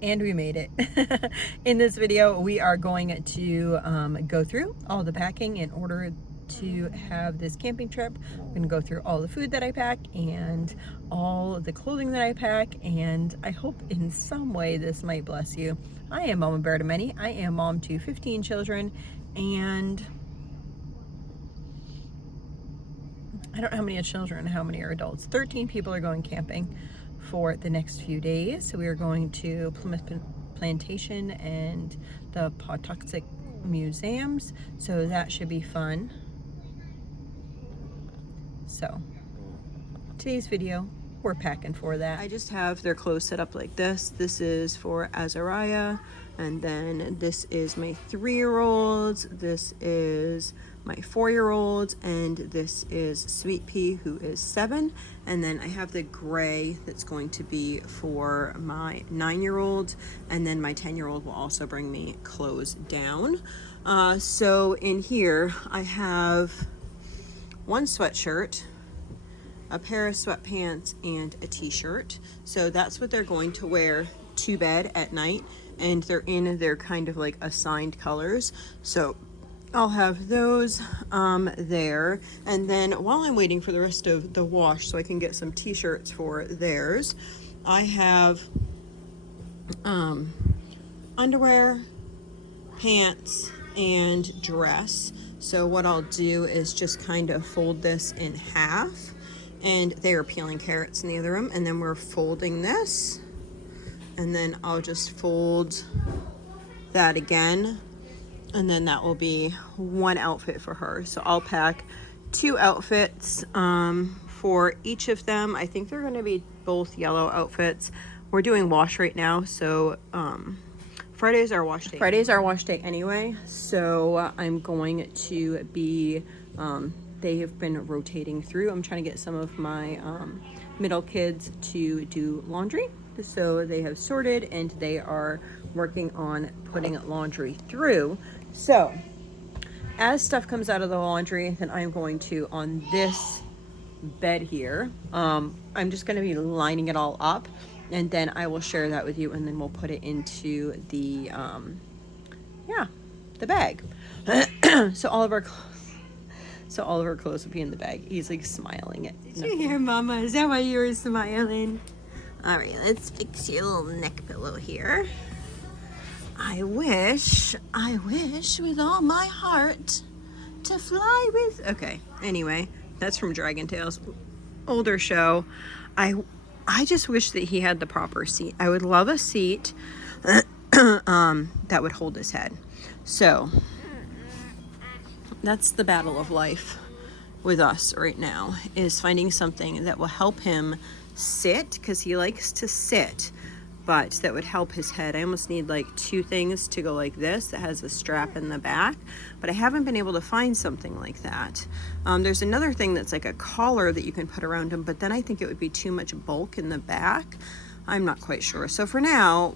And we made it. In this video, we are going to go through all the packing in order to have this camping trip. We're gonna go through all the food that I pack and all the clothing that I pack, and I hope in some way this might bless you. I am Mama Bear to many. I am mom to 15 children, and I don't know how many are children, how many are adults. 13 people are going camping for the next few days. So we are going to Plymouth Plantation and the Pawtuxet museums. So that should be fun. So today's video, we're packing for that. I just have their clothes set up like this. This is for Azariah, and then this is my 3-year-olds, this is my 4-year-olds, and this is Sweet Pea, who is 7. And then I have the gray that's going to be for my 9-year-old, and then my 10-year-old will also bring me clothes down. So in here I have one sweatshirt, a pair of sweatpants, and a t-shirt. So that's what they're going to wear to bed at night, and they're in their kind of like assigned colors. So I'll have those there. And then while I'm waiting for the rest of the wash so I can get some t-shirts for theirs, I have underwear, pants, and dress. So what I'll do is just kind of fold this in half, and they are peeling carrots in the other room, and then we're folding this, and then I'll just fold that again, and then that will be one outfit for her. So I'll pack 2 outfits for each of them. I think they're going to be both yellow outfits. We're doing wash right now, so Friday's our wash day. Friday's our wash day anyway, so I'm going to be they have been rotating through. I'm trying to get some of my middle kids to do laundry. So they have sorted and they are working on putting laundry through. So as stuff comes out of the laundry, then I'm going to, on this bed here, I'm just going to be lining it all up, and then I will share that with you, and then we'll put it into the the bag. So all of our clothes will be in the bag. He's like smiling at Did you hear, Mama? Is that why you were smiling? All right, let's fix your little neck pillow here. I wish with all my heart to fly with. Okay, anyway, that's from Dragon Tales, older show. I just wish that he had the proper seat. I would love a seat that would hold his head. So that's the battle of life with us right now, is finding something that will help him sit, because he likes to sit, but that would help his head. I almost need like 2 things to go like this that has a strap in the back, but I haven't been able to find something like that. There's another thing that's like a collar that you can put around him, but then I think it would be too much bulk in the back. I'm not quite sure. So for now,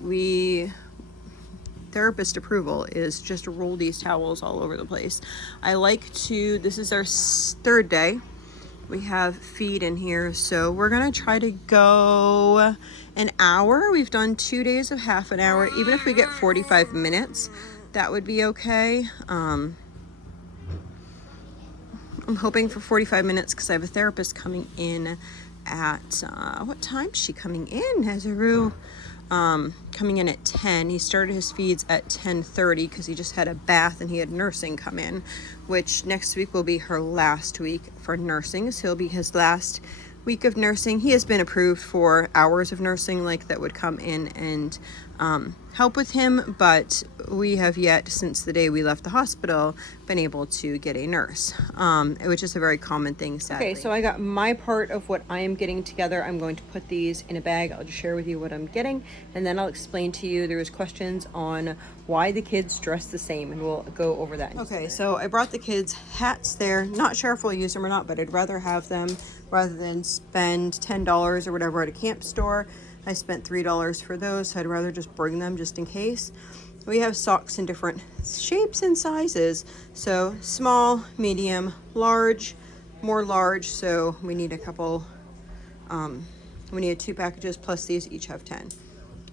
therapist approval is just roll these towels all over the place. I like to, this is our 3rd day. We have feed in here, so we're gonna try to go an hour. We've done 2 days of half an hour. Even if we get 45 minutes, that would be okay. I'm hoping for 45 minutes because I have a therapist coming in at, what time is she coming in, Hazaru? Coming in at 10. He started his feeds at 10:30 because he just had a bath and he had nursing come in, which next week will be her last week for nursing. So it'll be his last week of nursing. He has been approved for hours of nursing, like that would come in and help with him, but we have yet, since the day we left the hospital, been able to get a nurse, which is a very common thing, sadly. Okay, so I got my part of what I am getting together. I'm going to put these in a bag. I'll just share with you what I'm getting, and then I'll explain to you. There was questions on why the kids dress the same, and we'll go over that. Okay, so I brought the kids hats there. Not sure if we'll use them or not, but I'd rather have them rather than spend $10 or whatever at a camp store. I spent $3 for those, so I'd rather just bring them just in case. We have socks in different shapes and sizes. So small, medium, large, more large. So we need a couple, we need 2 packages plus these each have 10.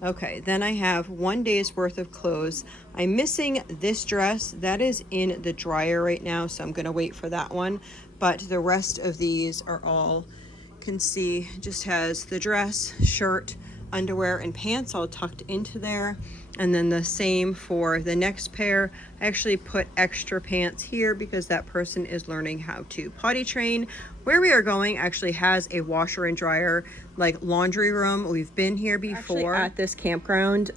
Okay, then I have 1 day's worth of clothes. I'm missing this dress. That is in the dryer right now, so I'm gonna wait for that one. But the rest of these are all, can see, just has the dress, shirt, underwear, and pants all tucked into there. And then the same for the next pair. I actually put extra pants here because that person is learning how to potty train. Where we are going actually has a washer and dryer, like laundry room. We've been here before at this campground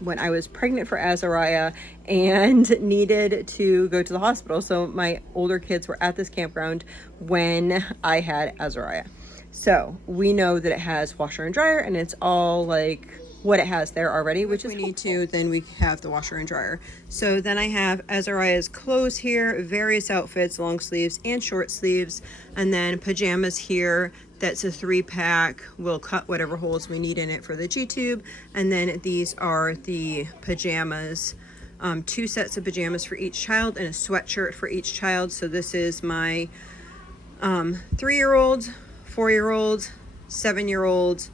when I was pregnant for Azariah and needed to go to the hospital. So my older kids were at this campground when I had Azariah. So we know that it has washer and dryer, and it's all like what it has there already, which is we need to, then we have the washer and dryer. So then I have Azariah's clothes here, various outfits, long sleeves and short sleeves, and then pajamas here. That's a 3-pack. We'll cut whatever holes we need in it for the G-tube. And then these are the pajamas, 2 sets of pajamas for each child and a sweatshirt for each child. So this is my 3-year-old, 4-year-old, 7-year-old,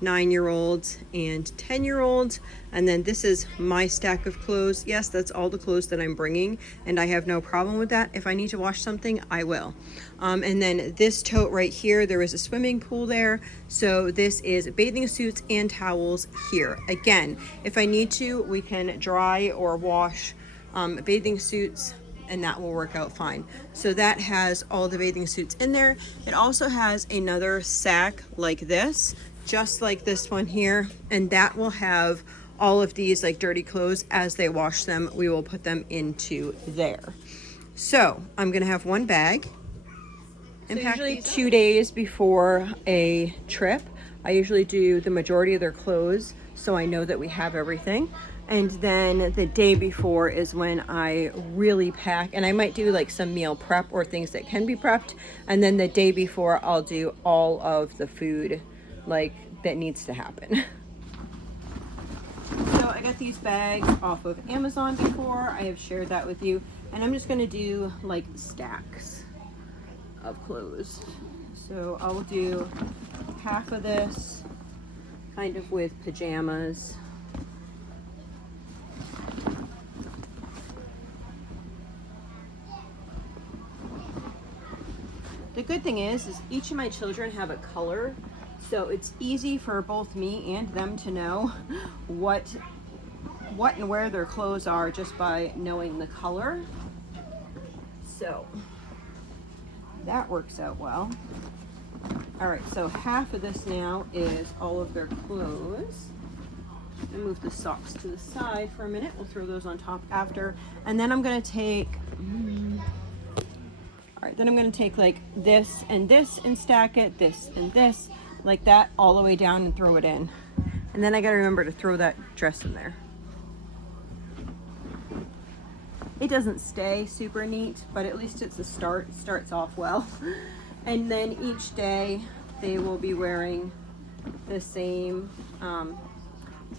9-year-old, and 10-year-old. And then this is my stack of clothes. Yes, that's all the clothes that I'm bringing, and I have no problem with that. If I need to wash something, I will. And then this tote right here, there is a swimming pool there, so this is bathing suits and towels here. Again, if I need to, we can dry or wash bathing suits, and that will work out fine. So that has all the bathing suits in there. It also has another sack like this, just like this one here, and that will have all of these like dirty clothes. As they wash them, we will put them into there. So I'm gonna have one bag. And so usually 2 days before a trip, I usually do the majority of their clothes, so I know that we have everything. And then the day before is when I really pack, and I might do like some meal prep or things that can be prepped. And then the day before, I'll do all of the food like that needs to happen. So I got these bags off of Amazon before. I have shared that with you. And I'm just gonna do like stacks of clothes. So I'll do half of this kind of with pajamas. The good thing is each of my children have a color, so it's easy for both me and them to know what and where their clothes are just by knowing the color. So that works out well. All right, so half of this now is all of their clothes. I'm gonna move the socks to the side for a minute. We'll throw those on top after. And then I'm gonna take, all right, then I'm gonna take like this and stack it, this and this, like that, all the way down and throw it in. And then I gotta remember to throw that dress in there. It doesn't stay super neat, but at least it's a start. It starts off well. And then each day they will be wearing the same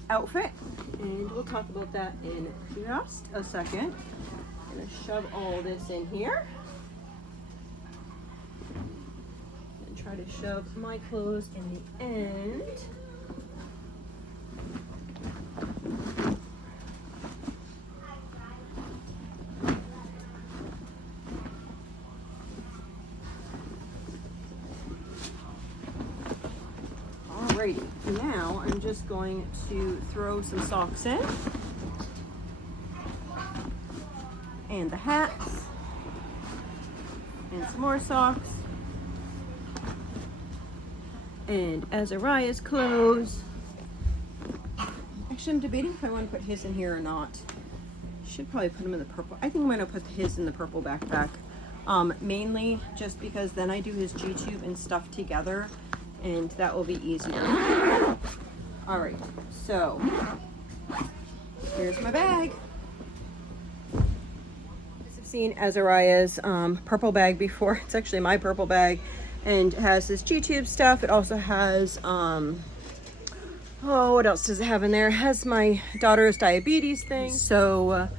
outfit. And we'll talk about that in just a second. I'm gonna shove all this in here. And try to shove my clothes in the end. Alrighty, now I'm just going to throw some socks in, and the hats, and some more socks, and Azariah's clothes. Actually, I'm debating if I want to put his in here or not. Should probably put him in the purple. I think I'm going to put his in the purple backpack, mainly just because then I do his G-tube and stuff together, and that will be easier. All right, so here's my bag. I've seen Azariah's purple bag before. It's actually my purple bag, and it has this G-tube stuff. It also has, oh, what else does it have in there? It has my daughter's diabetes thing. So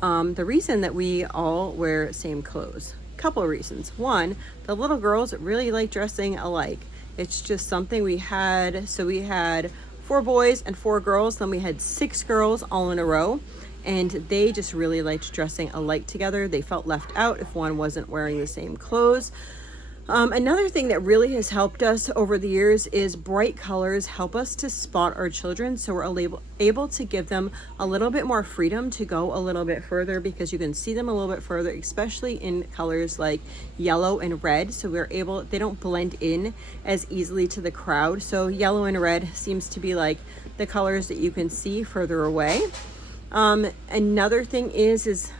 the reason that we all wear same clothes, couple of reasons. One, the little girls really like dressing alike. It's just something we had. So we had 4 boys and 4 girls. Then we had 6 girls all in a row, and they just really liked dressing alike together. They felt left out if one wasn't wearing the same clothes. Another thing that really has helped us over the years is bright colors help us to spot our children, so we're able to give them a little bit more freedom to go a little bit further, because you can see them a little bit further, especially in colors like yellow and red. So they don't blend in as easily to the crowd. So yellow and red seems to be like the colors that you can see further away. Another thing is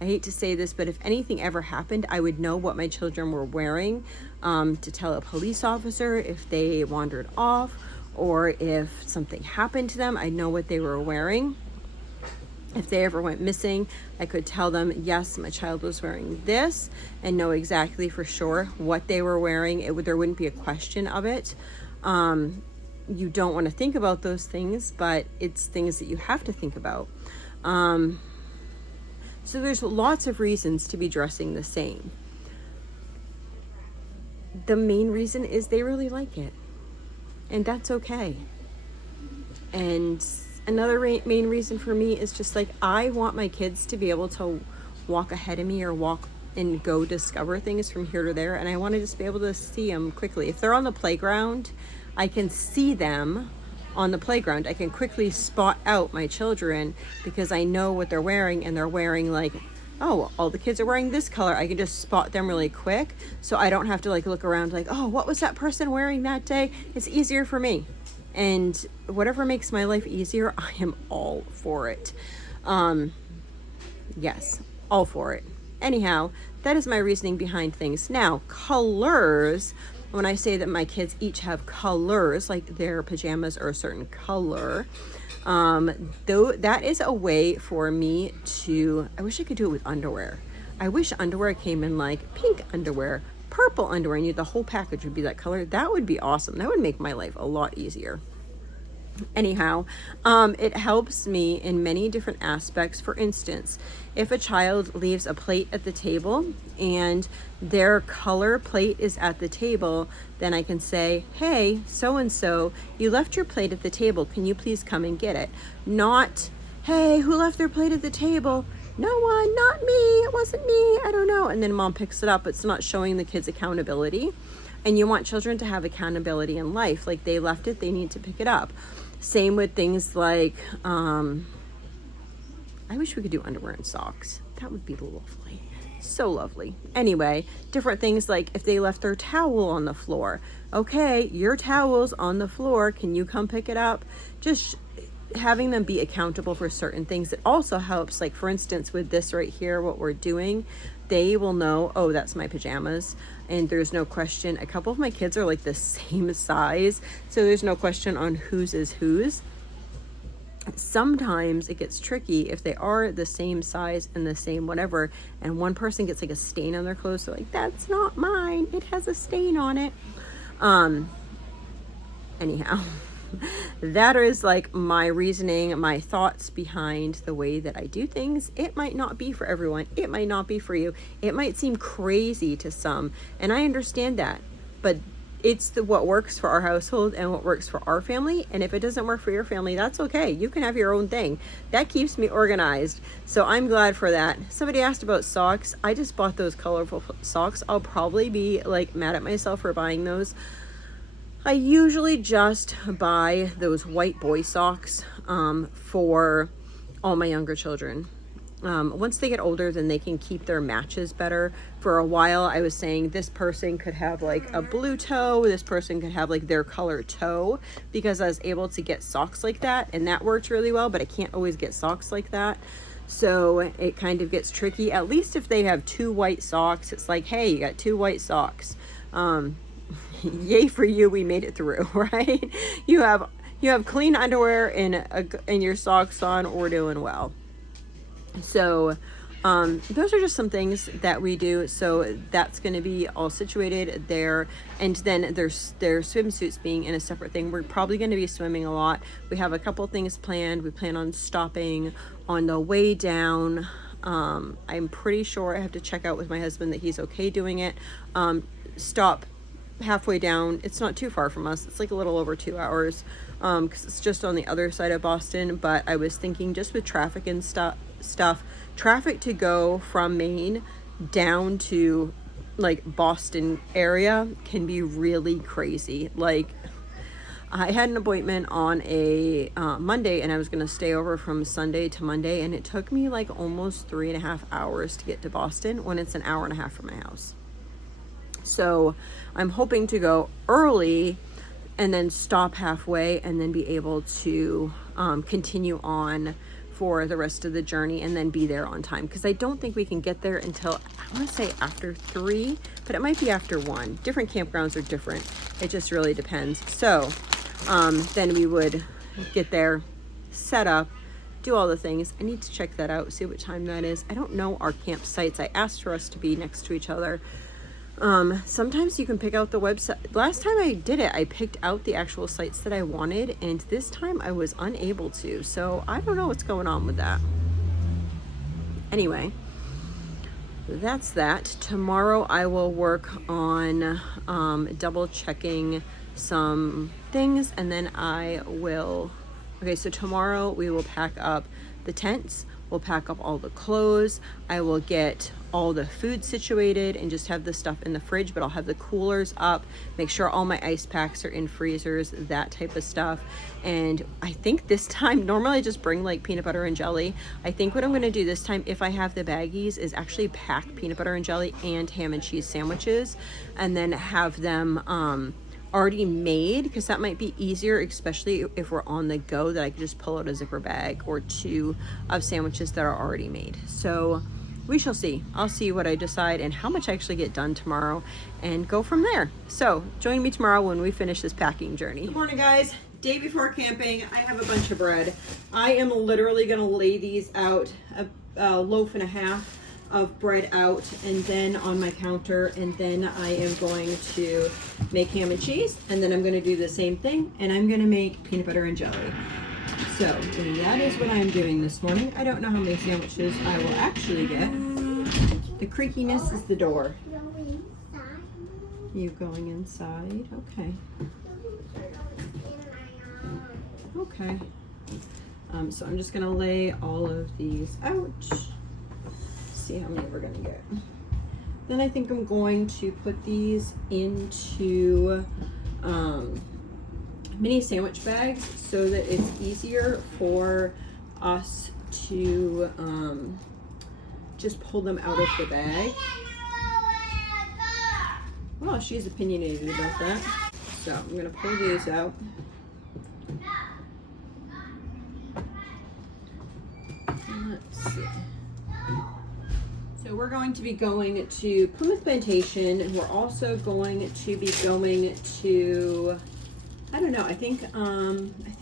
I hate to say this, but if anything ever happened, I would know what my children were wearing, to tell a police officer if they wandered off or if something happened to them. I know what they were wearing. If they ever went missing, I could tell them, yes, my child was wearing this, and know exactly for sure what they were wearing. There wouldn't be a question of it. You don't want to think about those things, but it's things that you have to think about. So there's lots of reasons to be dressing the same. The main reason is they really like it, and that's okay. And another main reason for me is just like, I want my kids to be able to walk ahead of me or walk and go discover things from here to there, and I want to just be able to see them quickly. If they're on the playground, I can see them on the playground. I can quickly spot out my children because I know what they're wearing, and they're wearing like, oh, all the kids are wearing this color. I can just spot them really quick, so I don't have to like look around like, oh, what was that person wearing that day? It's easier for me. And whatever makes my life easier, I am all for it. Yes, all for it. Anyhow, that is my reasoning behind things. Now, colors. When I say that my kids each have colors, like their pajamas are a certain color, though that is a way for me to, I wish I could do it with underwear. I wish underwear came in like pink underwear, purple underwear, and the whole package would be that color. That would be awesome. That would make my life a lot easier. Anyhow, it helps me in many different aspects. For instance, if a child leaves a plate at the table and their color plate is at the table, then I can say, hey, so-and-so, you left your plate at the table. Can you please come and get it? Not, hey, who left their plate at the table? No one, not me, it wasn't me, I don't know. And then mom picks it up. It's not showing the kids accountability. And you want children to have accountability in life. Like, they left it, they need to pick it up. Same with things like, I wish we could do underwear and socks. That would be lovely. So lovely. Anyway, different things like if they left their towel on the floor. Okay, your towel's on the floor. Can you come pick it up? Just having them be accountable for certain things. It also helps, like for instance, with this right here, what we're doing, they will know, oh, that's my pajamas. And there's no question. A couple of my kids are like the same size, so there's no question on whose is whose. Sometimes it gets tricky if they are the same size and the same whatever, and one person gets like a stain on their clothes. They're like, that's not mine, it has a stain on it. Anyhow, that is like my reasoning, my thoughts behind the way that I do things. It might not be for everyone. It might not be for you. It might seem crazy to some, and I understand that, but it's what works for our household and what works for our family. And if it doesn't work for your family, that's okay. You can have your own thing. That keeps me organized. So I'm glad for that. Somebody asked about socks. I just bought those colorful socks. I'll probably be like mad at myself for buying those. I usually just buy those white boy socks for all my younger children. Once they get older, then they can keep their matches better. For a while, I was saying this person could have like a blue toe, this person could have like their color toe, because I was able to get socks like that, and that worked really well, but I can't always get socks like that. So it kind of gets tricky. At least if they have 2 white socks, it's like, hey, you got 2 white socks. Yay for you, we made it through, right? You have clean underwear and your socks on, we're doing well. So those are just some things that we do. So that's going to be all situated there, and then there's their swimsuits being in a separate thing. We're probably going to be swimming a lot. We have a couple things planned. We plan on stopping on the way down. I'm pretty sure, I have to check out with my husband that he's okay doing it. Stop halfway down. It's not too far from us. It's like a little over 2 hours, because it's just on the other side of Boston. But I was thinking, just with traffic and stuff, traffic to go from Maine down to like Boston area can be really crazy. Like, I had an appointment on a Monday, and I was going to stay over from Sunday to Monday, and it took me like almost 3.5 hours to get to Boston when it's an hour and a half from my house. So I'm hoping to go early and then stop halfway and then be able to continue on for the rest of the journey and then be there on time, because I don't think we can get there until, I want to say after 3, but it might be after 1. Different campgrounds are different. It just really depends. So then we would get there, set up, do all the things. I need to check that out, see what time that is. I don't know our campsites. I asked for us to be next to each other. Sometimes you can pick out the website. Last time I did it, I picked out the actual sites that I wanted, and this time I was unable to. So I don't know what's going on with that. Anyway, that's that. Tomorrow I will work on double checking some things, and then okay, so tomorrow we will pack up the tents, we'll pack up all the clothes, I will get all the food situated and just have the stuff in the fridge, but I'll have the coolers up, make sure all my ice packs are in freezers, that type of stuff. And I think this time, normally I just bring like peanut butter and jelly. I think what I'm gonna do this time, if I have the baggies, is actually pack peanut butter and jelly and ham and cheese sandwiches, and then have them already made, because that might be easier, especially if we're on the go, that I can just pull out a zipper bag or 2 of sandwiches that are already made. So we shall see. I'll see what I decide and how much I actually get done tomorrow and go from there. So join me tomorrow when we finish this packing journey. Good morning, guys. Day before camping, I have a bunch of bread. I am literally gonna lay these out, a loaf and a half of bread out, and then on my counter, and then I am going to make ham and cheese, and then I'm going to do the same thing, and I'm going to make peanut butter and jelly. So that is what I'm doing this morning. I don't know how many sandwiches I will actually get. The creakiness is the door. You going inside? Okay. Okay. So I'm just going to lay all of these out. See how many we're gonna get. Then I think I'm going to put these into mini sandwich bags so that it's easier for us to just pull them out of the bag. Well, she's opinionated about that. So I'm gonna pull these out. Let's see. So we're going to be going to Plymouth Plantation, and we're also going to be going to, I don't know, I think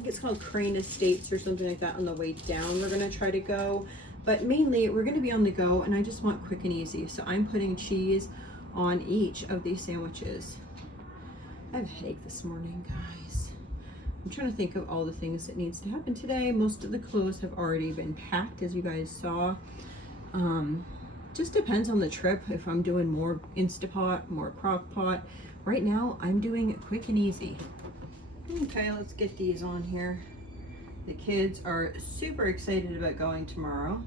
it's called Crane Estates or something like that on the way down. We're gonna try to go, but mainly we're gonna be on the go, and I just want quick and easy. So I'm putting cheese on each of these sandwiches. I have a headache this morning, guys. I'm trying to think of all the things that needs to happen today. Most of the clothes have already been packed, as you guys saw. Just depends on the trip, if I'm doing more Instapot, more crock pot. Right now, I'm doing it quick and easy. Okay, let's get these on here. The kids are super excited about going tomorrow.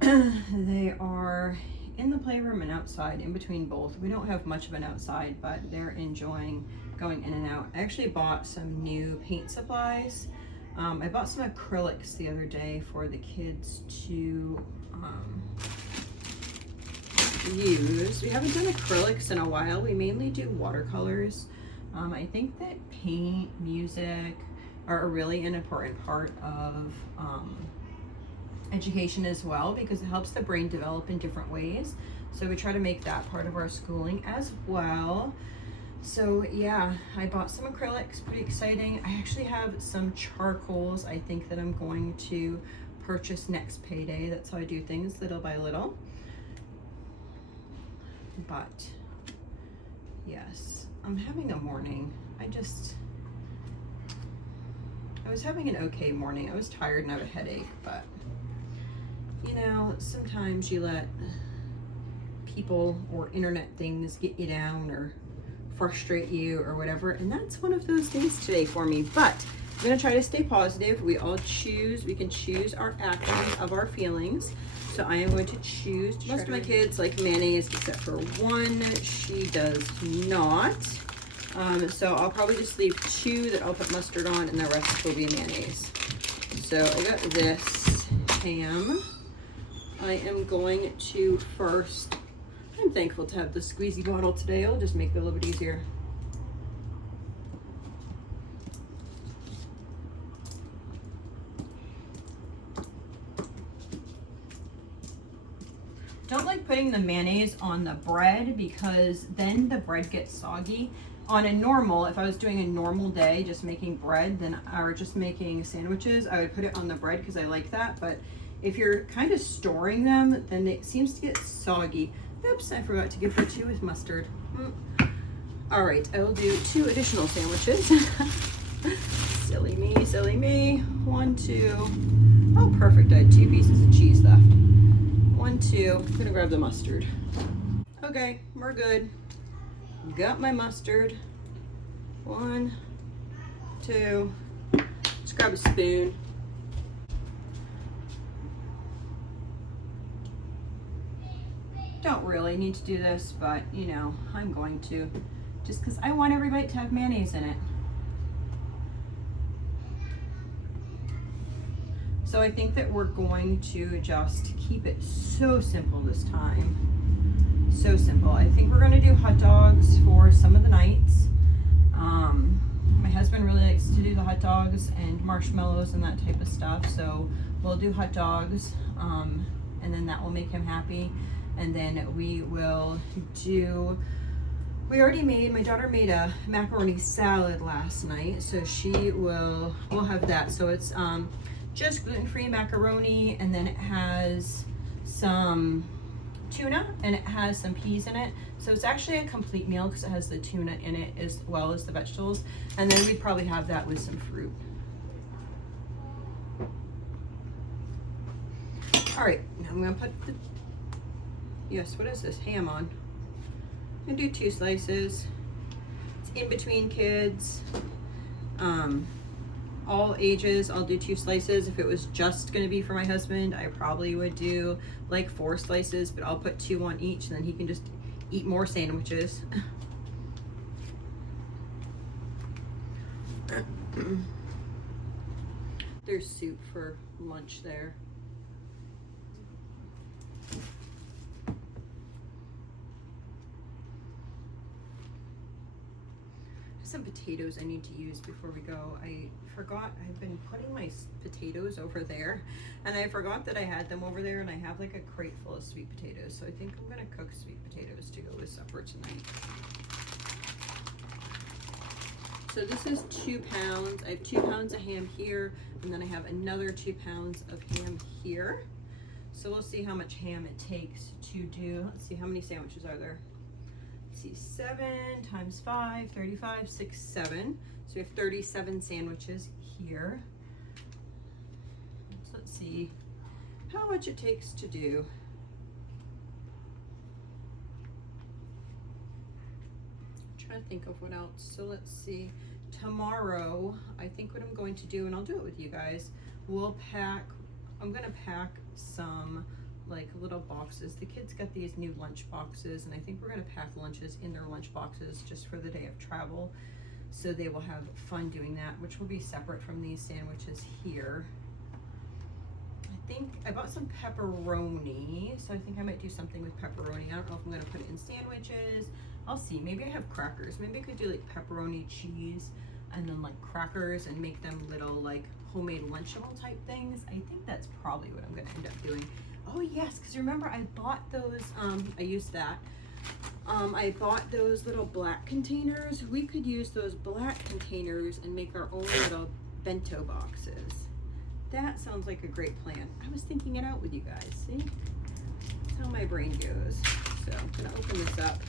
They are in the playroom and outside, in between both. We don't have much of an outside, but they're enjoying going in and out. I actually bought some new paint supplies. I bought some acrylics the other day for the kids to use. We haven't done acrylics in a while. We mainly do watercolors. I think that paint, music are really an important part of education as well, because it helps the brain develop in different ways. So we try to make that part of our schooling as well. So yeah, I bought some acrylics, pretty exciting. I actually have some charcoals I think that I'm going to purchase next payday. That's how I do things, little by little. But yes, I'm having a morning. I was having an okay morning. I was tired and I have a headache, but you know, sometimes you let people or internet things get you down, or frustrate you or whatever. And that's one of those days today for me. But I'm gonna try to stay positive. We can choose our actions of our feelings. So I am going to choose to most of my kids like mayonnaise except for one. She does not. So I'll probably just leave 2 that I'll put mustard on and the rest will be mayonnaise. So I got this ham. I am going to first, I'm thankful to have the squeezy bottle today. It'll just make it a little bit easier. Don't like putting the mayonnaise on the bread because then the bread gets soggy. On a normal, if I was doing a normal day, just making bread, then or just making sandwiches, I would put it on the bread because I like that. But if you're kind of storing them, then it seems to get soggy. Oops, I forgot to give her 2 with mustard. All right, I will do 2 additional sandwiches. Silly me, silly me. 1, 2. Oh, perfect. I had 2 pieces of cheese left. 1, 2. I'm gonna grab the mustard. Okay, we're good. Got my mustard. 1, 2. Let's grab a spoon. Don't really need to do this, but you know, I'm going to. Just because I want every bite to have mayonnaise in it. So I think that we're going to just keep it so simple this time. So simple. I think we're going to do hot dogs for some of the nights. My husband really likes to do the hot dogs and marshmallows and that type of stuff. So we'll do hot dogs and then that will make him happy. And then we will do, my daughter made a macaroni salad last night. So we'll have that. So it's just gluten-free macaroni, and then it has some tuna and it has some peas in it. So it's actually a complete meal because it has the tuna in it as well as the vegetables. And then we'd probably have that with some fruit. All right, now I'm gonna put what is this, ham on. I'm gonna do 2 slices. It's in between kids. All ages, I'll do 2 slices. If it was just gonna be for my husband, I probably would do like 4 slices, but I'll put 2 on each and then he can just eat more sandwiches. There's soup for lunch there. Some potatoes I need to use before we go. I forgot, I've been putting my potatoes over there and I forgot that I had them over there, and I have like a crate full of sweet potatoes. So I think I'm gonna cook sweet potatoes to go with supper tonight. So this is 2 pounds. I have 2 pounds of ham here, and then I have another 2 pounds of ham here. So we'll see how much ham it takes to do, let's see, how many sandwiches are there? See, 7 times 5, 35, 6, 7. So we have 37 sandwiches here. So let's see how much it takes to do. I'm trying to think of what else. So let's see. Tomorrow, I think what I'm going to do, and I'll do it with you guys, I'm gonna pack some like little boxes. The kids got these new lunch boxes, and I think we're gonna pack lunches in their lunch boxes just for the day of travel, so they will have fun doing that, which will be separate from these sandwiches here. I think I bought some pepperoni, so I think I might do something with pepperoni. I don't know if I'm gonna put it in sandwiches. I'll see. Maybe I have crackers. Maybe I could do like pepperoni, cheese, and then like crackers and make them little like homemade Lunchable type things. I think that's probably what I'm gonna end up doing. Oh yes, because remember I bought those, I used that. I bought those little black containers. We could use those black containers and make our own little bento boxes. That sounds like a great plan. I was thinking it out with you guys, see? That's how my brain goes. So I'm gonna open this up.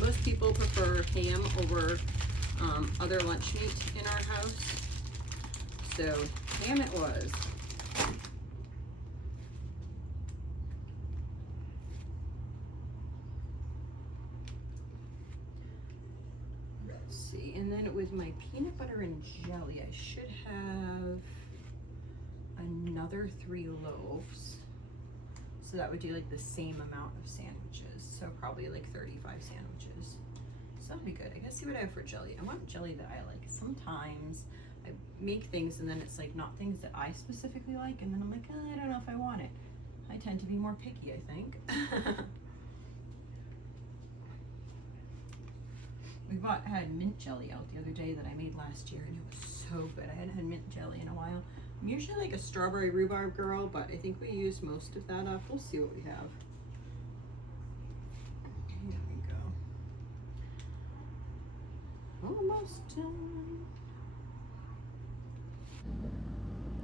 Most people prefer ham over other lunch meat in our house. So ham it was. with my peanut butter and jelly, I should have another 3 loaves. So that would do like the same amount of sandwiches. So probably like 35 sandwiches. So that'll be good. I gotta see what I have for jelly. I want jelly that I like. Sometimes I make things and then it's like not things that I specifically like, and then I'm like, I don't know if I want it. I tend to be more picky, I think. had mint jelly out the other day that I made last year, and it was so good. I hadn't had mint jelly in a while. I'm usually like a strawberry rhubarb girl, but I think we used most of that up. We'll see what we have. Here we go. Almost done.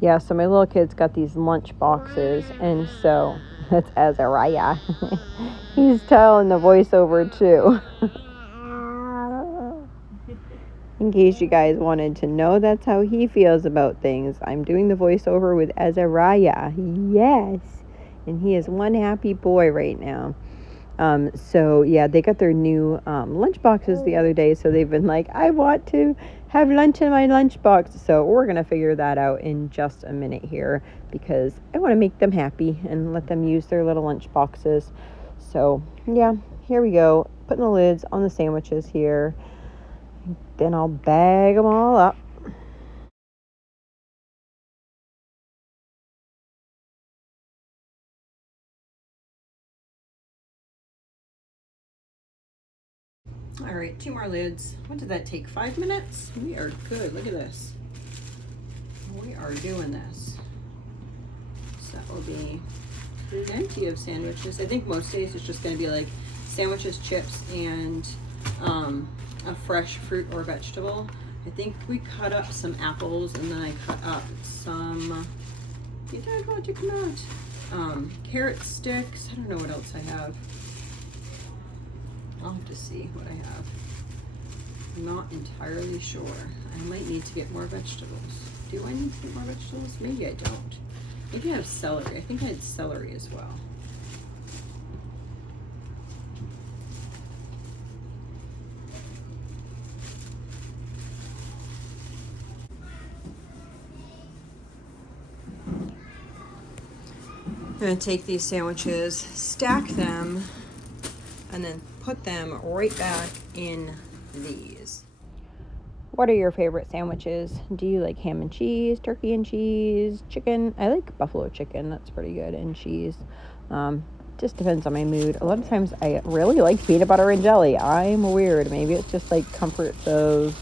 Yeah, so my little kid's got these lunch boxes, and so that's Azariah. He's telling the voiceover too. In case you guys wanted to know, that's how he feels about things. I'm doing the voiceover with Azariah. Yes. And he is one happy boy right now. So yeah, they got their new lunch boxes the other day. So they've been like, I want to have lunch in my lunch box. So we're going to figure that out in just a minute here, because I want to make them happy and let them use their little lunch boxes. So yeah, here we go. Putting the lids on the sandwiches here. Then I'll bag them all up. All right, 2 more lids. What did that take? 5 minutes? We are good. Look at this. We are doing this. So that will be plenty of sandwiches. I think most days it's just going to be like sandwiches, chips, and a fresh fruit or vegetable. I think we cut up some apples, and then I cut up some, you don't want to come out, carrot sticks. I don't know what else I have. I'll have to see what I have. I'm not entirely sure. I might need to get more vegetables. Do I need to get more vegetables? Maybe I don't. Maybe I have celery. I think I had celery as well. I'm going to take these sandwiches, stack them, and then put them right back in these. What are your favorite sandwiches? Do you like ham and cheese, turkey and cheese, chicken? I like buffalo chicken. That's pretty good. And cheese. Just depends on my mood. A lot of times I really like peanut butter and jelly. I'm weird. Maybe it's just like comforts of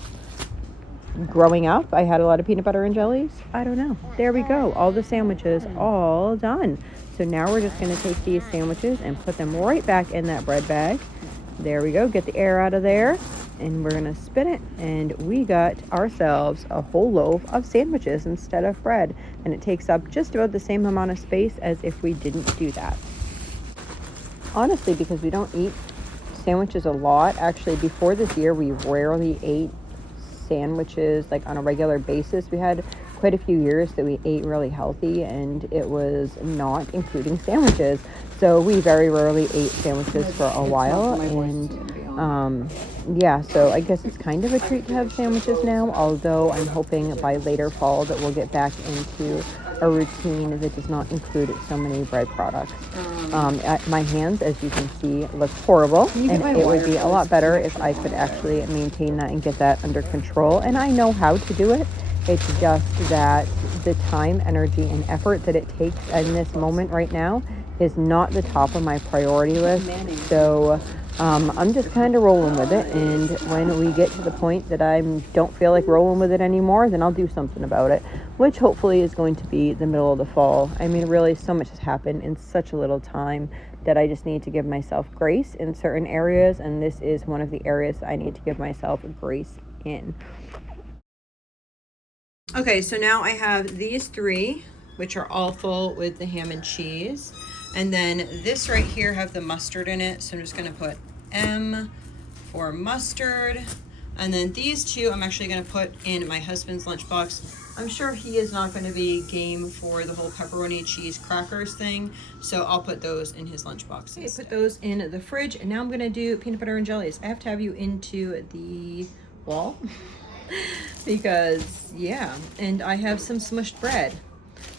growing up. I had a lot of peanut butter and jellies. I don't know. There we go. All the sandwiches all done. So now we're just going to take these sandwiches and put them right back in that bread bag. There we go. Get the air out of there. And we're going to spin it. And we got ourselves a whole loaf of sandwiches instead of bread. And it takes up just about the same amount of space as if we didn't do that. Honestly, because we don't eat sandwiches a lot. Actually, before this year, we rarely ate sandwiches like on a regular basis. We had quite a few years that we ate really healthy, and it was not including sandwiches. So we very rarely ate sandwiches for a while, and yeah, so I guess it's kind of a treat to have sandwiches now, although I'm hoping by later fall that we'll get back into a routine that does not include so many bread products. My hands, as you can see, look horrible, and it would be a lot better if I could actually maintain that and get that under control, and I know how to do it. It's just that the time, energy, and effort that it takes in this moment right now is not the top of my priority list. So I'm just kind of rolling with it. And when we get to the point that I don't feel like rolling with it anymore, then I'll do something about it, which hopefully is going to be the middle of the fall. I mean, really, so much has happened in such a little time that I just need to give myself grace in certain areas. And this is one of the areas I need to give myself grace in. Okay, so now I have these 3, which are all full with the ham and cheese. And then this right here have the mustard in it. So I'm just going to put M for mustard. And then these 2 I'm actually going to put in my husband's lunchbox. I'm sure he is not going to be game for the whole pepperoni cheese crackers thing. So I'll put those in his lunchbox. Okay, put those in the fridge. And now I'm going to do peanut butter and jellies. I have to have you into the wall. Because, yeah, and I have some smushed bread.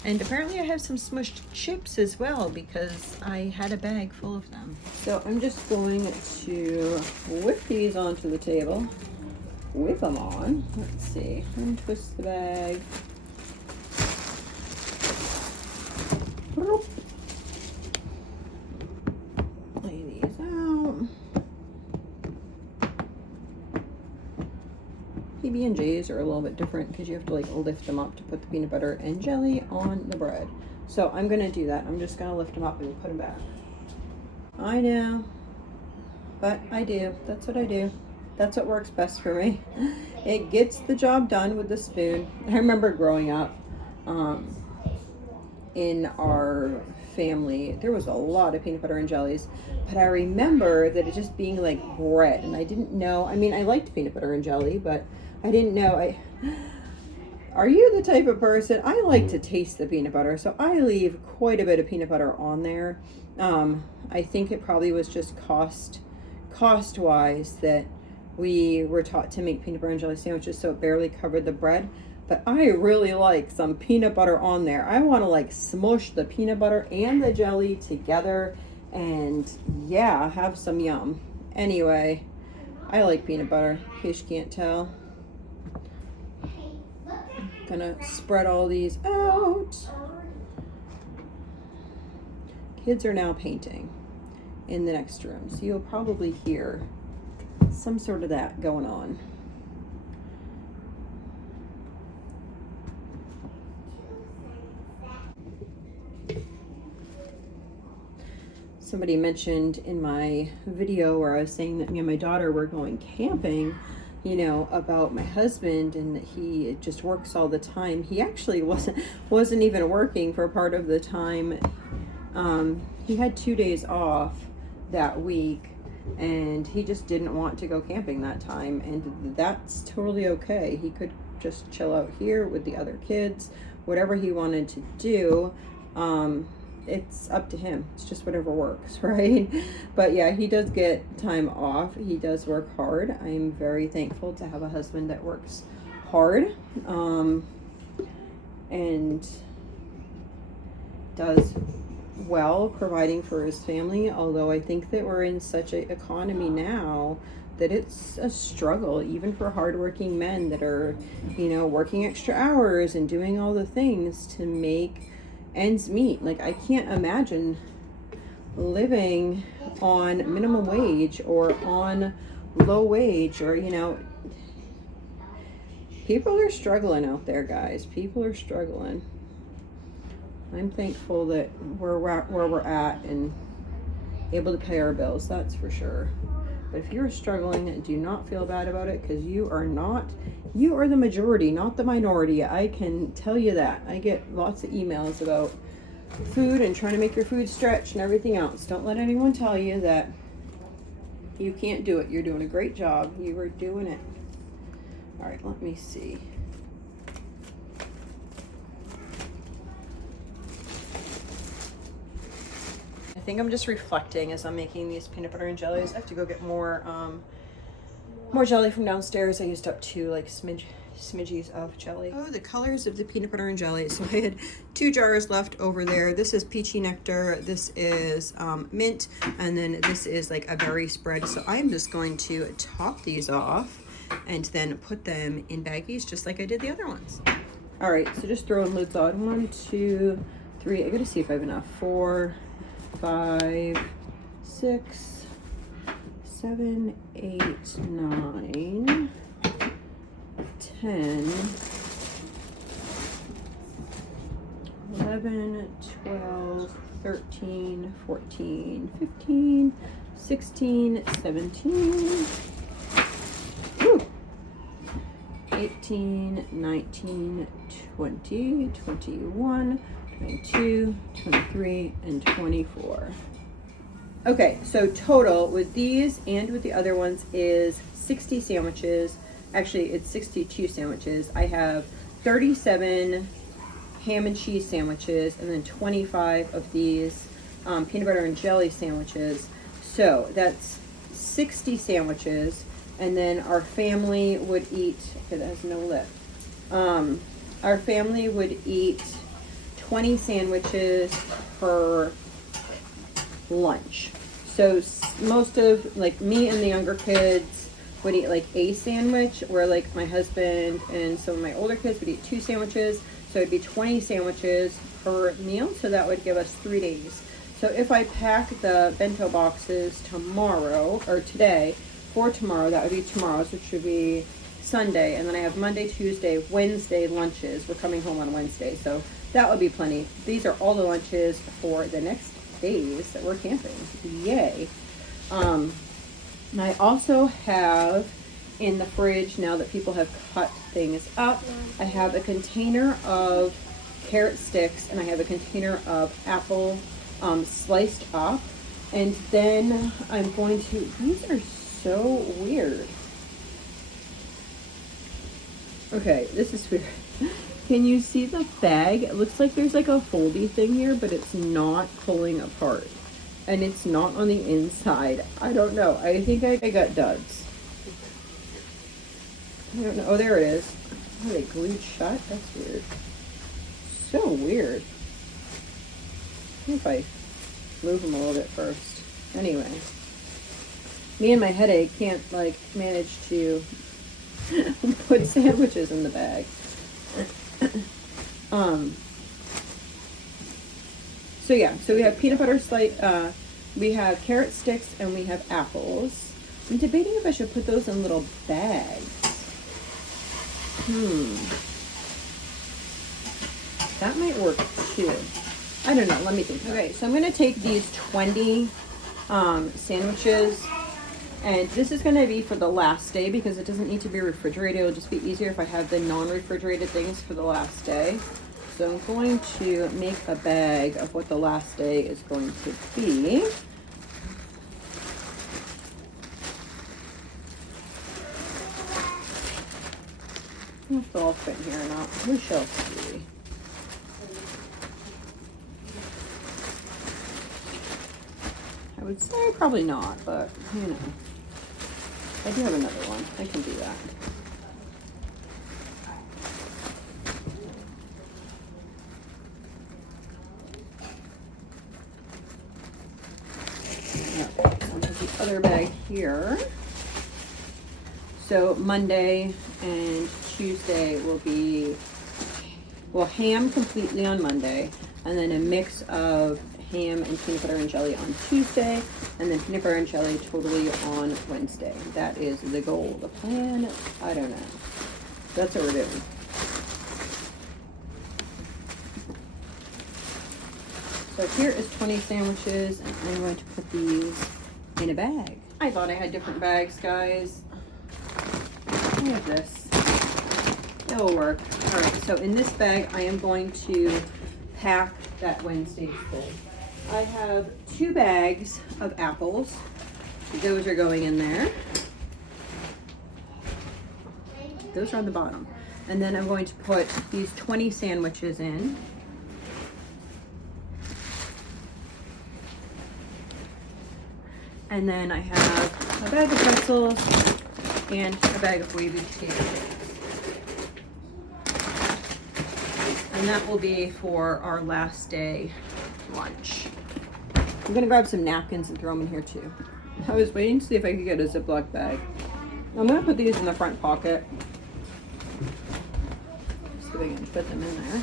And apparently I have some smushed chips as well because I had a bag full of them. So I'm just going to whip these onto the table. Whip them on. Let's see. Untwist the bag. Lay these out. PB&Js are a little bit different because you have to like lift them up to put the peanut butter and jelly on the bread. So I'm gonna do that. I'm just gonna lift them up and put them back. I know, but I do. That's what I do. That's what works best for me. It gets the job done with the spoon. I remember growing up in our family, there was a lot of peanut butter and jellies, but I remember that it just being like bread, and I didn't know. I mean, I liked peanut butter and jelly, but I didn't know. Are you the type of person? I like to taste the peanut butter, so I leave quite a bit of peanut butter on there. I think it probably was just cost wise that we were taught to make peanut butter and jelly sandwiches, so it barely covered the bread. But I really like some peanut butter on there. I want to like smush the peanut butter and the jelly together and yeah, have some yum. Anyway, I like peanut butter, in case you can't tell. Gonna spread all these out. Kids are now painting in the next room, so you'll probably hear some sort of that going on. Somebody mentioned in my video where I was saying that me and my daughter were going camping, you know, about my husband and that he just works all the time. He actually wasn't even working for part of the time. He had 2 days off that week and he just didn't want to go camping that time, and that's totally okay. He could just chill out here with the other kids, whatever he wanted to do. It's up to him. It's just whatever works, right? But yeah, he does get time off. He does work hard. I'm very thankful to have a husband that works hard and does well providing for his family. Although I think that we're in such an economy now that it's a struggle, even for hardworking men that are, you know, working extra hours and doing all the things to make ends meet. Like, I can't imagine living on minimum wage or on low wage, or, you know, people are struggling out there, guys. People are struggling. I'm thankful that we're where we're at and able to pay our bills, that's for sure. But if you're struggling, do not feel bad about it, because you are the majority, not the minority. I can tell you that. I get lots of emails about food and trying to make your food stretch and everything else. Don't let anyone tell you that you can't do it. You're doing a great job. You are doing it. All right, let me see. I think I'm just reflecting as I'm making these peanut butter and jellies. I have to go get more jelly from downstairs. I used up 2 like smidgies of jelly. Oh, the colors of the peanut butter and jelly. So I had 2 jars left over there. This is peachy nectar, this is mint, and then this is like a berry spread. So I'm just going to top these off and then put them in baggies just like I did the other ones. All right, so just throwing lids on. 1, 2, 3. I gotta see if I have enough. 4, 5, 6, 7, 8, 9, 10, 11, 12, 13, 14, 15, 16, 17, 18, 19, 20, 21, 22, 23, and 24. Okay, so total with these and with the other ones is 60 sandwiches. Actually, it's 62 sandwiches. I have 37 ham and cheese sandwiches and then 25 of these peanut butter and jelly sandwiches. So that's 60 sandwiches. And then our family would eat, okay, that has no lip. Our family would eat 20 sandwiches per lunch. So most of, like, me and the younger kids would eat like a sandwich, where like my husband and some of my older kids would eat 2 sandwiches. So it'd be 20 sandwiches per meal. So that would give us 3 days. So if I pack the bento boxes tomorrow, or today, for tomorrow, that would be tomorrow's, which would be Sunday. And then I have Monday, Tuesday, Wednesday lunches. We're coming home on Wednesday. So that would be plenty. These are all the lunches for the next days that we're camping. Yay. And I also have in the fridge, now that people have cut things up, I have a container of carrot sticks, and I have a container of apple sliced up. And then I'm going to, these are so weird. Okay, this is weird. Can you see the bag? It looks like there's like a foldy thing here, but it's not pulling apart. And it's not on the inside. I don't know. I think I got duds. I don't know. Oh, there it is. Are they glued shut? That's weird. So weird. If I move them a little bit first. Anyway. Me and my headache can't, like, manage to put sandwiches in the bag. So yeah, so we have peanut butter we have carrot sticks, and we have apples. I'm debating if I should put those in little bags. That might work too. I don't know, let me think. Okay, so I'm gonna take these 20 sandwiches, and this is gonna be for the last day because it doesn't need to be refrigerated. It'll just be easier if I have the non-refrigerated things for the last day. So I'm going to make a bag of what the last day is going to be. I don't know if they'll all fit in here or not. We shall see. I would say probably not, but you know. I do have another one. I can do that. The other bag here. So Monday and Tuesday will be, well, ham completely on Monday, and then a mix of ham and peanut butter and jelly on Tuesday, and then peanut butter and jelly totally on Wednesday. That is the goal. The plan, I don't know. That's what we're doing. So here is 20 sandwiches, and I'm going to put these in a bag. I thought I had different bags, guys. I have this. It'll work. All right, so in this bag, I am going to pack that Wednesday's full. I have 2 bags of apples. Those are going in there. Those are on the bottom. And then I'm going to put these 20 sandwiches in. And then I have a bag of pretzels and a bag of wavy potatoes. And that will be for our last day lunch. I'm gonna grab some napkins and throw them in here too. I was waiting to see if I could get a Ziploc bag. I'm gonna put these in the front pocket. See if I can fit them in there.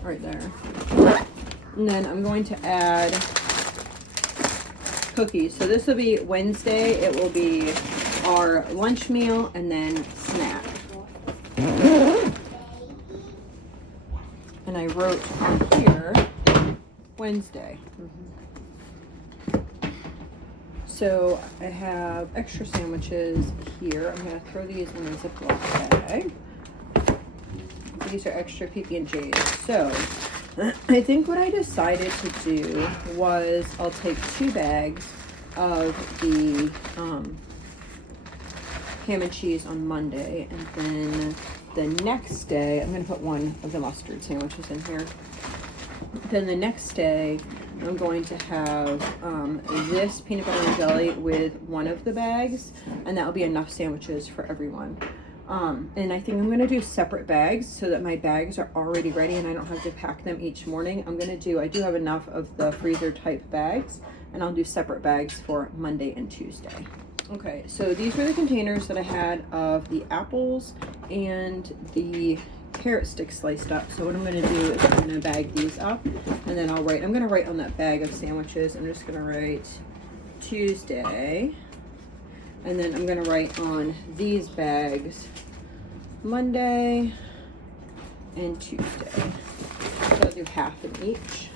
Right there. And then I'm going to add cookies. So this will be Wednesday. It will be our lunch meal and then snack. And I wrote on here Wednesday. So I have extra sandwiches here. I'm going to throw these in a Ziploc bag. These are extra PB&Js. So I think what I decided to do was I'll take 2 bags of the ham and cheese on Monday, and then the next day I'm going to put 1 of the mustard sandwiches in here. Then the next day, I'm going to have this peanut butter and jelly with one of the bags, and that will be enough sandwiches for everyone. And I think I'm going to do separate bags so that my bags are already ready and I don't have to pack them each morning. I do have enough of the freezer type bags, and I'll do separate bags for Monday and Tuesday. Okay, so these were the containers that I had of the apples and the carrot sticks sliced up. So what I'm going to do is I'm going to bag these up, and then I'm going to write on that bag of sandwiches. I'm just going to write Tuesday, and then I'm going to write on these bags Monday and Tuesday. So I'll do half in each.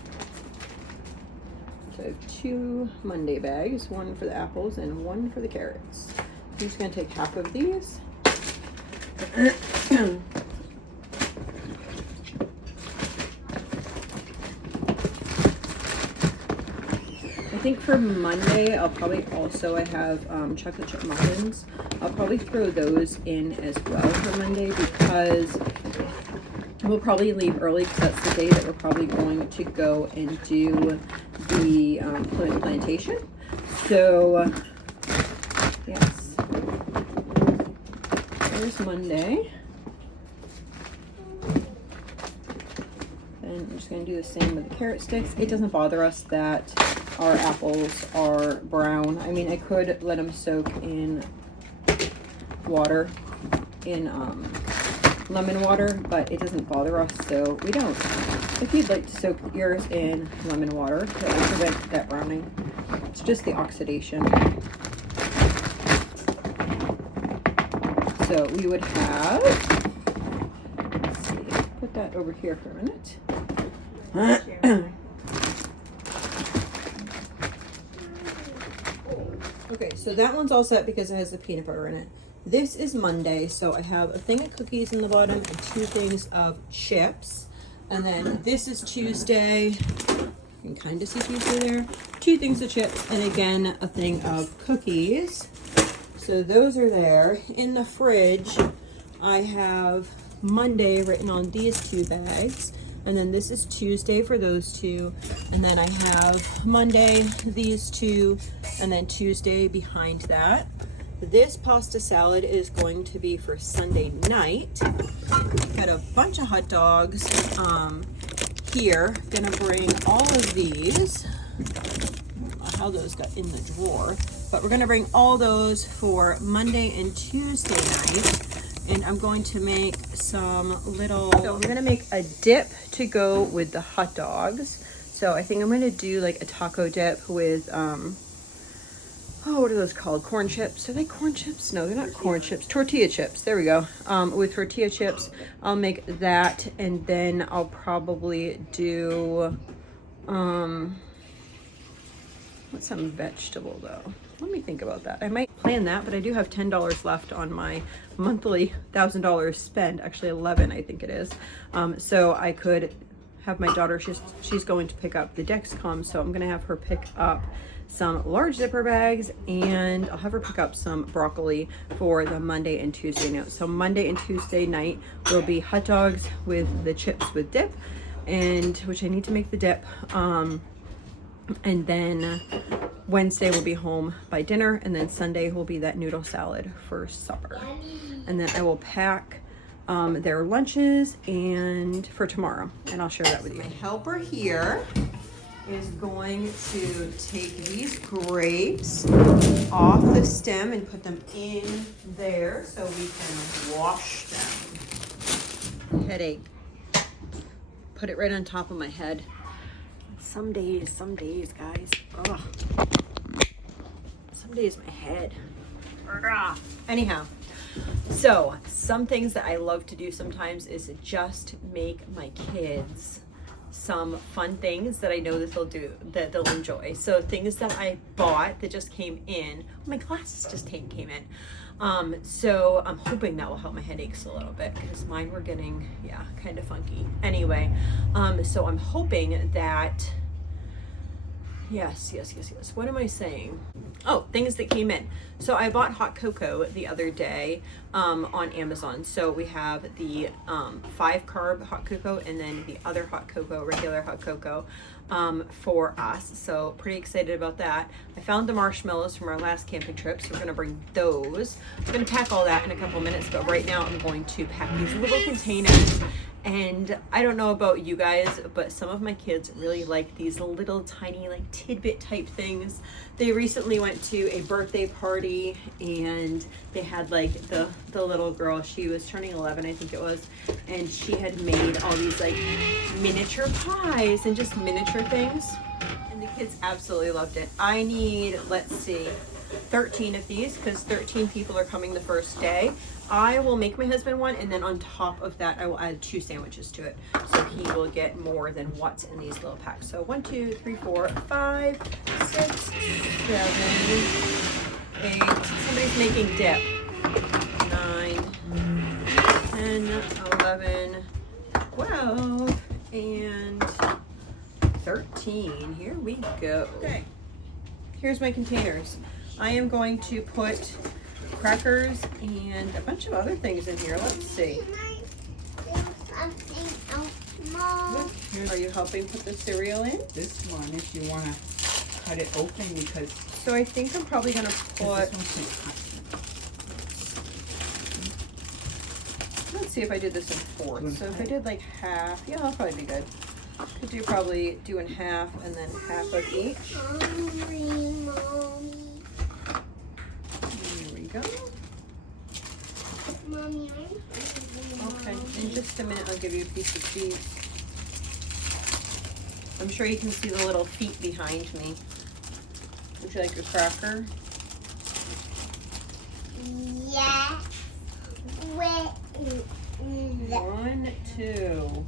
So I have 2 Monday bags, one for the apples and one for the carrots. I'm just going to take half of these. I think for Monday, I'll probably also, I have chocolate chip muffins. I'll probably throw those in as well for Monday, because we'll probably leave early because that's the day that we're probably going to go and do the Plymouth plantation. So yes, there's Monday. And I'm just going to do the same with the carrot sticks. It doesn't bother us that our apples are brown. I mean, I could let them soak in water, in lemon water, but it doesn't bother us, so we don't. If you'd like to soak yours in lemon water, that will prevent that browning. It's just the oxidation. So we would have, let's see, put that over here for a minute. Okay, so that one's all set because it has the peanut butter in it. This is Monday, so I have a thing of cookies in the bottom and 2 things of chips. And then this is Tuesday. You can kind of see Tuesday there. 2 things of chips, and again, a thing of cookies. So those are there. In the fridge, I have Monday written on these 2 bags. And then this is Tuesday for those 2. And then I have Monday, these 2, and then Tuesday behind that. This pasta salad is going to be for Sunday night. Got a bunch of hot dogs here. Gonna bring all of these. I don't know how those got in the drawer, but we're gonna bring all those for Monday and Tuesday night. And I'm going to make some so I'm gonna make a dip to go with the hot dogs. So I think I'm gonna do like a taco dip with, what are those called? Corn chips? Are they corn chips? No, they're not corn chips. Tortilla chips. There we go. With tortilla chips, I'll make that, and then I'll probably do, what's some vegetable though? Let me think about that. I might plan that, but I do have $10 left on my monthly $1,000 spend. Actually, 11, I think it is. So I could have my daughter. She's going to pick up the Dexcom, so I'm gonna have her pick up some large zipper bags, and I'll have her pick up some broccoli for the Monday and Tuesday night. So Monday and Tuesday night will be hot dogs with the chips with dip, and which I need to make the dip. And then Wednesday we'll be home by dinner, and then Sunday will be that noodle salad for supper. And then I will pack their lunches and for tomorrow, and I'll share that with you. My helper here is going to take these grapes off the stem and put them in there so we can wash them. Headache. Put it right on top of my head. Some days, guys. Ugh. Some days my head. Ugh. Anyhow, so some things that I love to do sometimes is just make my kids some fun things that I know that they'll enjoy. So things that I bought that just came in. My glasses just came in. So I'm hoping that will help my headaches a little bit because mine were getting, kind of funky. Anyway, so I'm hoping that, Yes. What am I saying? Oh, things that came in. So I bought hot cocoa the other day on Amazon. So we have the 5 carb hot cocoa and then the other hot cocoa, regular hot cocoa for us. So pretty excited about that. I found the marshmallows from our last camping trip, so we're gonna bring those. I'm gonna pack all that in a couple minutes, but right now I'm going to pack these little containers. And I don't know about you guys, but some of my kids really like these little tiny like tidbit type things. They recently went to a birthday party and they had like the little girl, she was turning 11 I think it was, and she had made all these like miniature pies and just miniature things. And the kids absolutely loved it. I need, let's see, 13 of these because 13 people are coming the first day. I will make my husband one, and then on top of that, I will add 2 sandwiches to it. So he will get more than what's in these little packs. So 1, 2, 3, 4, 5, 6, 7, 8. Somebody's making dip. 9, 10, 11, 12, and 13. Here we go. Okay. Here's my containers. I am going to put crackers and a bunch of other things in here. Let's see. Are you helping put the cereal in? This one, if you want to cut it open, because so I think I'm probably gonna put. Let's see if I did this in 4. So if I did like half, yeah, that'll probably be good. Could do probably in half and then half of each. Here we go. Okay, in just a minute I'll give you a piece of cheese. I'm sure you can see the little feet behind me. Would you like a cracker? Yeah. 1, 2.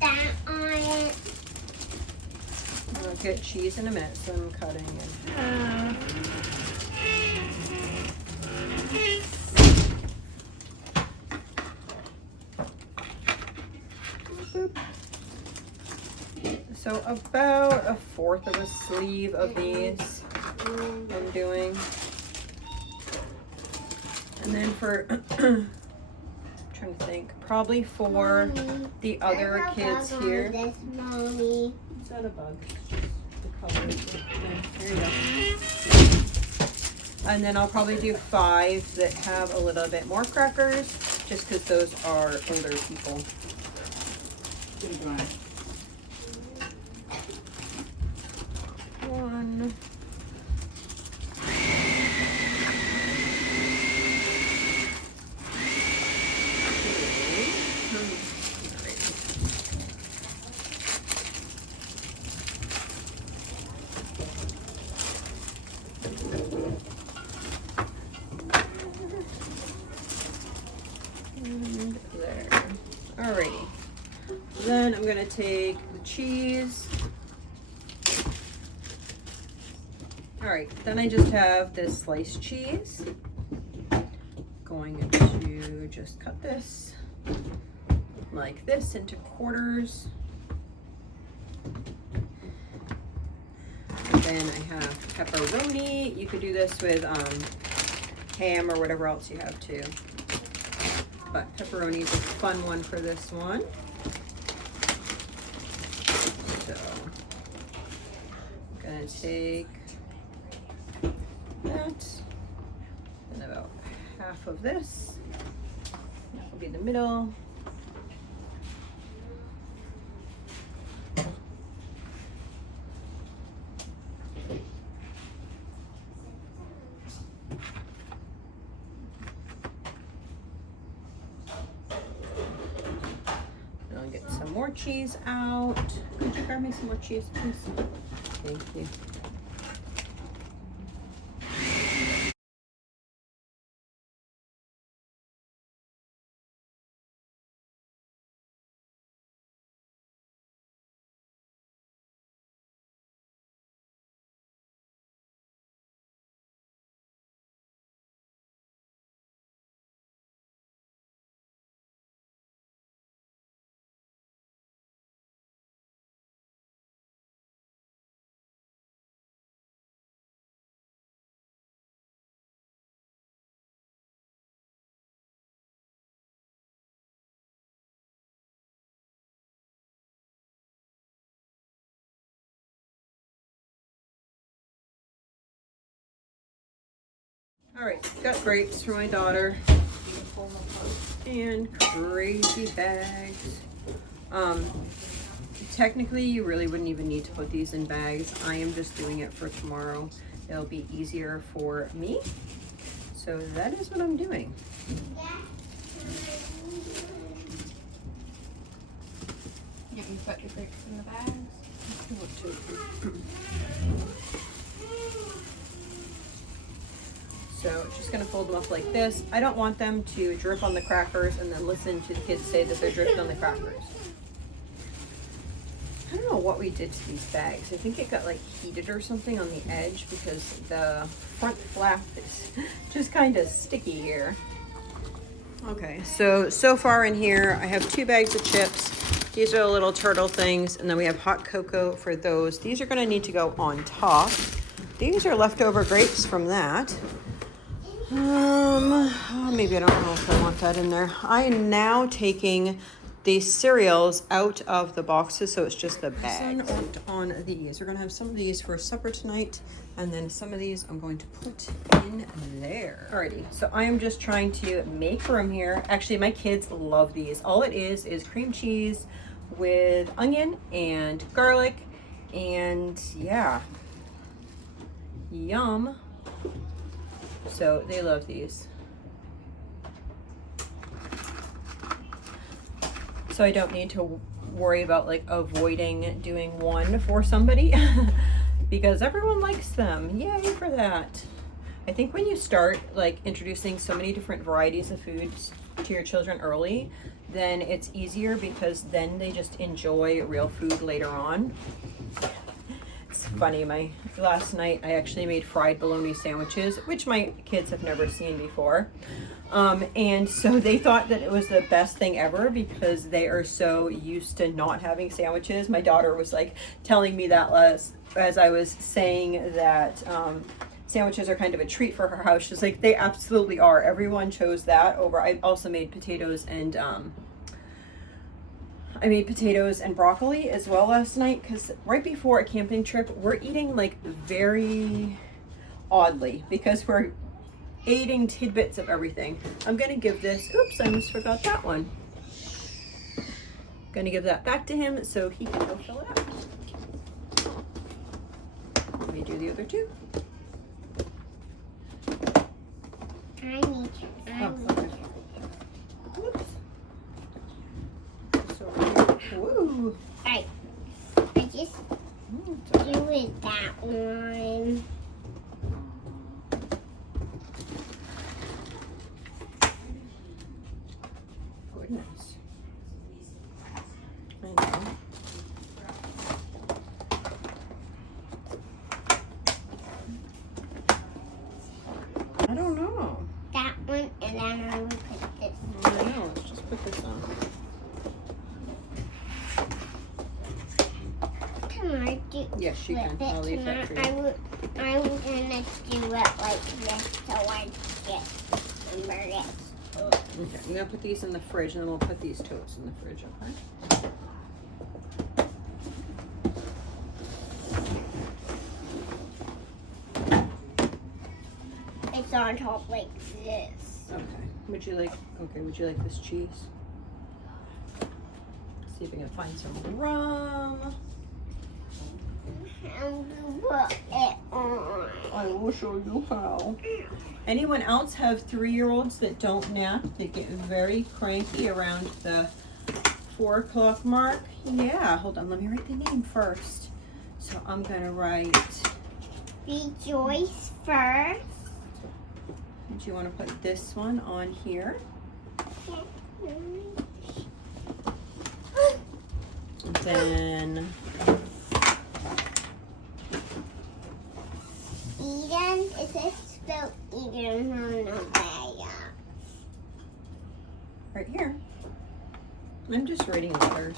That on it. I'll get cheese in a minute, so I'm cutting in half. Boop. So about 1/4 of a sleeve of these I'm doing. And then for, trying to think, probably for the other kids here. This, Mommy. Is that a bug? The color. Here you go. And then I'll probably do 5 that have a little bit more crackers, just because those are older people. One. And there. Alrighty. Then I'm gonna take the cheese. Alright, then I just have this sliced cheese. Going to just cut this like this into quarters. Then I have pepperoni. You could do this with ham or whatever else you have too. But pepperoni is a fun one for this one. So I'm gonna take that and about half of this. That will be the middle. Get some more cheese out. Could you grab me some more cheese, please? Thank you. All right, got grapes for my daughter. And crazy bags. Technically, you really wouldn't even need to put these in bags. I am just doing it for tomorrow. It'll be easier for me. So that is what I'm doing. You put your grapes in the bags. So just gonna fold them up like this. I don't want them to drip on the crackers and then listen to the kids say that they're dripped on the crackers. I don't know what we did to these bags. I think it got like heated or something on the edge because the front flap is just kind of sticky here. Okay, so far in here I have 2 bags of chips. These are the little turtle things, and then we have hot cocoa for those. These are gonna need to go on top. These are leftover grapes from that. Maybe I don't know if I want that in there. I am now taking these cereals out of the boxes, so it's just the bag. On these, we're gonna have some of these for supper tonight, and then some of these I'm going to put in there. Alrighty, so I am just trying to make room here. Actually, my kids love these. All it is cream cheese with onion and garlic, and yeah, yum. So they love these. So I don't need to worry about like avoiding doing one for somebody because everyone likes them. Yay for that. I think when you start like introducing so many different varieties of foods to your children early, then it's easier because then they just enjoy real food later on. It's funny, last night I actually made fried bologna sandwiches, which my kids have never seen before. And so they thought that it was the best thing ever because they are so used to not having sandwiches. My daughter was like telling me that as I was saying that sandwiches are kind of a treat for her house. She's like, they absolutely are. Everyone chose that over. I also made potatoes and broccoli as well last night because right before a camping trip, we're eating like very oddly because we're eating tidbits of everything. I'm gonna give this, oops, I almost forgot that one. Gonna give that back to him so he can go fill it out. Let me do the other 2. Okay. Whoops. Woo. I just do it that one. Goodness. I know. I don't know. That one, and then I will put this. I know. Let's just put this on. Yes, you can. I'll leave that for you. I'm gonna do it like this so I get remember it. Okay, I'm gonna put these in the fridge, and then we'll put these totes in the fridge, okay? It's on top like this. Okay. Would you like this cheese? See if I can find some rum. How to put it on. I will show you how. Anyone else have 3-year-olds that don't nap? They get very cranky around the 4 o'clock mark. Yeah, hold on. Let me write the name first. So I'm gonna write. Rejoice first. Do you want to put this one on here? And then Eden, is it spelled Eden on the bag? right here. I'm just writing letters.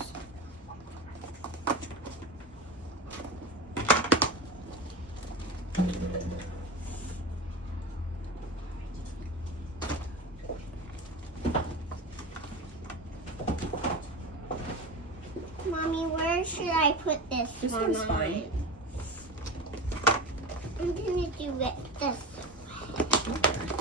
Mommy, where should I put this This one one's on? fine. I'm gonna do it this way. Okay.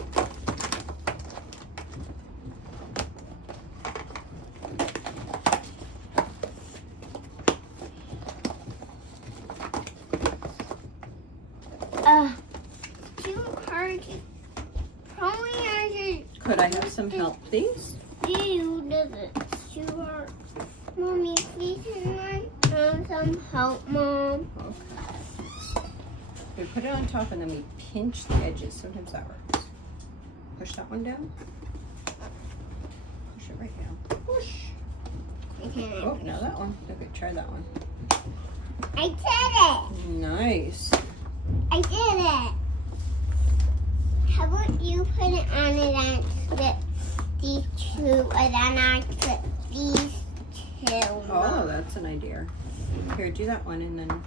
help, please? You doesn't sure. Mommy, please can I some help, Mom? Okay. We put it on top and then we pinch the edges. Sometimes that works. Push that one down. Push it right down. Push. Oh, now that one. Okay, try that one. I did it! Nice. I did it! How about you put it on and then flip these two, and then I flip these two? Oh, that's an idea. Here, do that one and then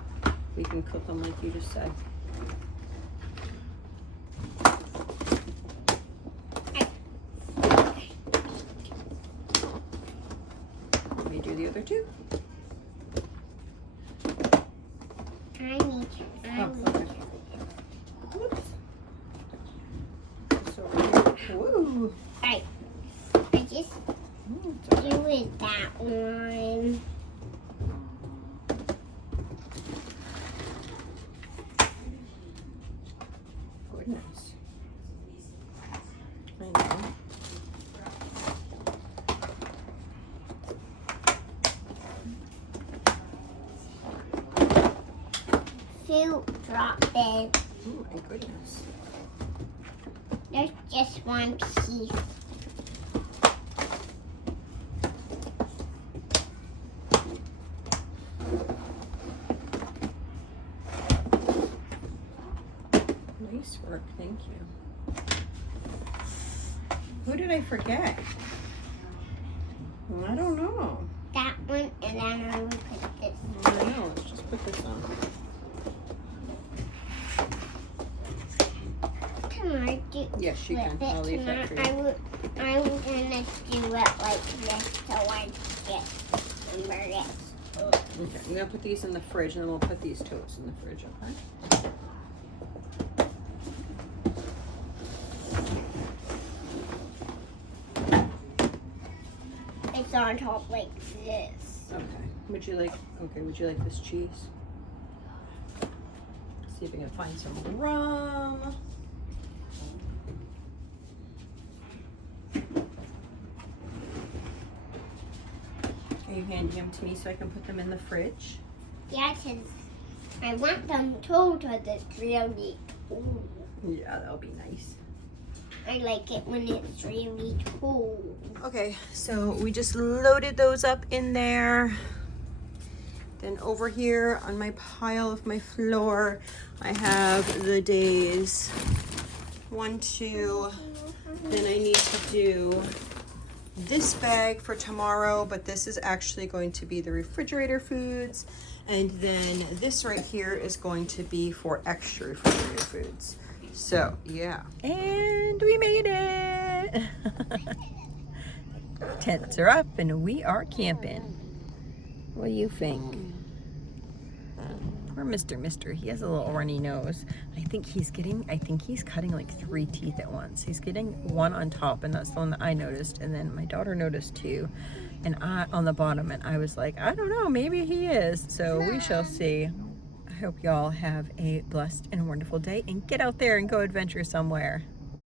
we can clip them like you just said. Let me do the other two. Oh, okay. Whoops. This over here. Woo. Alright, I just It's okay. do it that one. Goodness. I know. Two drop it. Oh my goodness. There's just one piece. Nice work, thank you. Who did I forget? I don't know. That one, and then I will put this. I don't know. Let's just put this on. Come on, do Yes, you can. flip it. I'll leave that for you. I'm gonna do it like this so I get number it. Okay, I'm gonna put these in the fridge and then we'll put these totes in the fridge, okay? It's on top like this. Okay. Would you like this cheese? See if I can find some rum. Are you handing them to me so I can put them in the fridge? Yeah, because I want them told to the really cool. Yeah, that'll be nice. I like it when it's really cool. Okay, so we just loaded those up in there. Then over here on my pile of my floor, I have the days 1, 2. Then I need to do this bag for tomorrow, but this is actually going to be the refrigerator foods. And then this right here is going to be for extra refrigerator foods. So, yeah. And we made it! Tents are up and we are camping. What do you think? Poor Mister. He has a little runny nose. I think he's cutting like 3 teeth at once. He's getting one on top, and that's the one that I noticed. And then my daughter noticed 2, and I on the bottom. And I was like, I don't know, maybe he is. So we shall see. I hope y'all have a blessed and wonderful day, and get out there and go adventure somewhere.